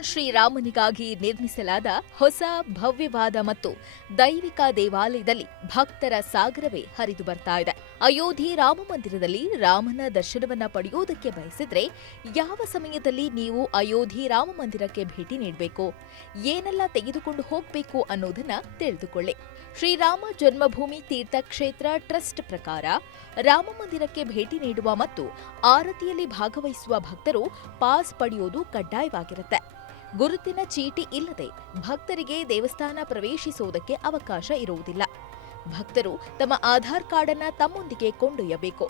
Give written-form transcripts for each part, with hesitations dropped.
ಭಗವಾನ್ ಶ್ರೀರಾಮನಿಗಾಗಿ ನಿರ್ಮಿಸಲಾದ ಹೊಸ ಭವ್ಯವಾದ ಮತ್ತು ದೈವಿಕ ದೇವಾಲಯದಲ್ಲಿ ಭಕ್ತರ ಸಾಗರವೇ ಹರಿದು ಬರ್ತಾ ಇದೆ. ಅಯೋಧ್ಯೆ ರಾಮ ಮಂದಿರದಲ್ಲಿ ರಾಮನ ದರ್ಶನವನ್ನ ಪಡೆಯುವುದಕ್ಕೆ ಬಯಸಿದ್ರೆ ಯಾವ ಸಮಯದಲ್ಲಿ ನೀವು ಅಯೋಧ್ಯೆ ರಾಮ ಮಂದಿರಕ್ಕೆ ಭೇಟಿ ನೀಡಬೇಕು, ಏನೆಲ್ಲ ತೆಗೆದುಕೊಂಡು ಹೋಗಬೇಕು ಅನ್ನೋದನ್ನ ತಿಳಿದುಕೊಳ್ಳಿ. ಶ್ರೀರಾಮ ಜನ್ಮಭೂಮಿ ತೀರ್ಥಕ್ಷೇತ್ರ ಟ್ರಸ್ಟ್ ಪ್ರಕಾರ ರಾಮ ಮಂದಿರಕ್ಕೆ ಭೇಟಿ ನೀಡುವ ಮತ್ತು ಆರತಿಯಲ್ಲಿ ಭಾಗವಹಿಸುವ ಭಕ್ತರು ಪಾಸ್ ಪಡೆಯುವುದು ಕಡ್ಡಾಯವಾಗಿರುತ್ತೆ. ಗುರುತಿನ ಚೀಟಿ ಇಲ್ಲದೆ ಭಕ್ತರಿಗೆ ದೇವಸ್ಥಾನ ಪ್ರವೇಶಿಸುವುದಕ್ಕೆ ಅವಕಾಶ ಇರುವುದಿಲ್ಲ. ಭಕ್ತರು ತಮ್ಮ ಆಧಾರ್ ಕಾರ್ಡ್ ಅನ್ನ ತಮ್ಮೊಂದಿಗೆ ಕೊಂಡೊಯ್ಯಬೇಕು.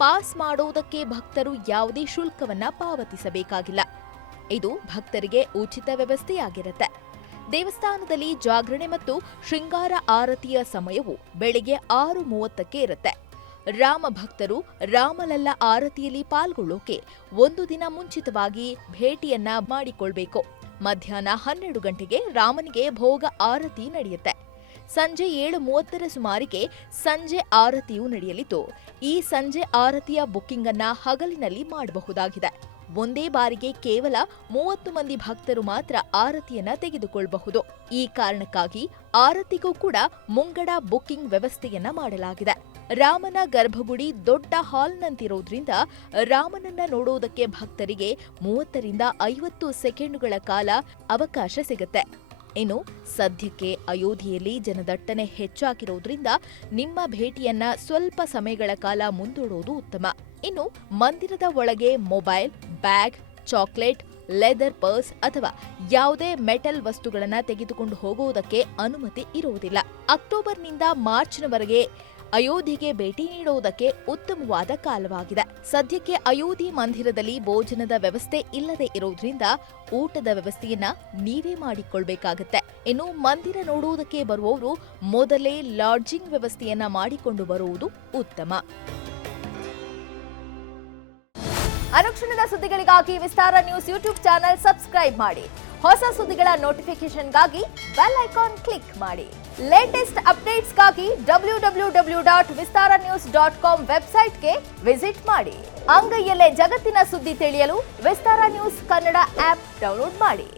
ಪಾಸ್ ಮಾಡುವುದಕ್ಕೆ ಭಕ್ತರು ಯಾವುದೇ ಶುಲ್ಕವನ್ನ ಪಾವತಿಸಬೇಕಾಗಿಲ್ಲ. ಇದು ಭಕ್ತರಿಗೆ ಉಚಿತ ವ್ಯವಸ್ಥೆಯಾಗಿರುತ್ತೆ. ದೇವಸ್ಥಾನದಲ್ಲಿ ಜಾಗರಣೆ ಮತ್ತು ಶೃಂಗಾರ ಆರತಿಯ ಸಮಯವು ಬೆಳಿಗ್ಗೆ 6:30ಕ್ಕೆ ಇರುತ್ತೆ. ರಾಮ ಭಕ್ತರು ರಾಮಲಲ್ಲ ಆರತಿಯಲ್ಲಿ ಪಾಲ್ಗೊಳ್ಳೋಕೆ ಒಂದು ದಿನ ಮುಂಚಿತವಾಗಿ ಭೇಟಿಯನ್ನ ಮಾಡಿಕೊಳ್ಬೇಕು. ಮಧ್ಯಾಹ್ನ 12 ಗಂಟೆಗೆ ರಾಮನಿಗೆ ಭೋಗ ಆರತಿ ನಡೆಯುತ್ತೆ. ಸಂಜೆ 7:30ರ ಸುಮಾರಿಗೆ ಸಂಜೆ ಆರತಿಯು ನಡೆಯಲಿದ್ದು, ಈ ಸಂಜೆ ಆರತಿಯ ಬುಕ್ಕಿಂಗ್ ಅನ್ನ ಹಗಲಿನಲ್ಲಿ ಮಾಡಬಹುದಾಗಿದೆ. ಒಂದೇ ಬಾರಿಗೆ ಕೇವಲ 30 ಮಂದಿ ಭಕ್ತರು ಮಾತ್ರ ಆರತಿಯನ್ನ ತೆಗೆದುಕೊಳ್ಳಬಹುದು. ಈ ಕಾರಣಕ್ಕಾಗಿ ಆರತಿಗೂ ಕೂಡ ಮುಂಗಡ ಬುಕ್ಕಿಂಗ್ ವ್ಯವಸ್ಥೆಯನ್ನ ಮಾಡಲಾಗಿದೆ. ರಾಮನ ಗರ್ಭಗುಡಿ ದೊಡ್ಡ ಹಾಲ್ನಂತಿರೋದ್ರಿಂದ ರಾಮನನ್ನ ನೋಡುವುದಕ್ಕೆ ಭಕ್ತರಿಗೆ 30ರಿಂದ 50 ಸೆಕೆಂಡುಗಳ ಕಾಲ ಅವಕಾಶ ಸಿಗುತ್ತೆ. ಇನ್ನು ಸದ್ಯಕ್ಕೆ ಅಯೋಧ್ಯೆಯಲ್ಲಿ ಜನದಟ್ಟಣೆ ಹೆಚ್ಚಾಗಿರೋದ್ರಿಂದ ನಿಮ್ಮ ಭೇಟಿಯನ್ನ ಸ್ವಲ್ಪ ಸಮಯಗಳ ಕಾಲ ಮುಂದೂಡುವುದು ಉತ್ತಮ. ಇನ್ನು ಮಂದಿರದ ಒಳಗೆ mobile, bag, chocolate, leather purse ಅಥವಾ ಯಾವುದೇ ಮೆಟಲ್ ವಸ್ತುಗಳನ್ನು ತೆಗೆದುಕೊಂಡು ಹೋಗುವುದಕ್ಕೆ ಅನುಮತಿ ಇರುವುದಿಲ್ಲ. ಅಕ್ಟೋಬರ್ನಿಂದ ಮಾರ್ಚ್ನವರೆಗೆ ಅಯೋಧ್ಯೆಗೆ ಭೇಟಿ ನೀಡುವುದಕ್ಕೆ ಉತ್ತಮವಾದ ಕಾಲವಾಗಿದೆ. ಸದ್ಯಕ್ಕೆ ಅಯೋಧ್ಯೆ ಮಂದಿರದಲ್ಲಿ ಭೋಜನದ ವ್ಯವಸ್ಥೆ ಇಲ್ಲದೆ ಇರುವುದರಿಂದ ಊಟದ ವ್ಯವಸ್ಥೆಯನ್ನ ನೀವೇ ಮಾಡಿಕೊಳ್ಬೇಕಾಗತ್ತೆ. ಇನ್ನು ಮಂದಿರ ನೋಡುವುದಕ್ಕೆ ಬರುವವರು ಮೊದಲೇ ಲಾಡ್ಜಿಂಗ್ ವ್ಯವಸ್ಥೆಯನ್ನ ಮಾಡಿಕೊಂಡು ಬರುವುದು ಉತ್ತಮ. ಅನುಕ್ಷಣದ ಸುದ್ದಿಗಳಿಗಾಗಿ ವಿಸ್ತಾರ ನ್ಯೂಸ್ ಯೂಟ್ಯೂಬ್ ಚಾನೆಲ್ ಸಬ್ಸ್ಕ್ರೈಬ್ ಮಾಡಿ. ಹೊಸ ಸುದ್ದಿಗಳ ನೋಟಿಫಿಕೇಶನ್ಗಾಗಿ ಬೆಲ್ ಐಕಾನ್ ಕ್ಲಿಕ್ ಮಾಡಿ. ಲೇಟೆಸ್ಟ್ ಅಪ್ಡೇಟ್ಸ್ಗಾಗಿ www.vistaranews.com ವೆಬ್ಸೈಟ್ಗೆ ವಿಸಿಟ್ ಮಾಡಿ. ಅಂಗೈಯಲ್ಲೇ ಜಗತ್ತಿನ ಸುದ್ದಿ ತಿಳಿಯಲು ವಿಸ್ತಾರ ನ್ಯೂಸ್ ಕನ್ನಡ ಆಪ್ ಡೌನ್ಲೋಡ್ ಮಾಡಿ.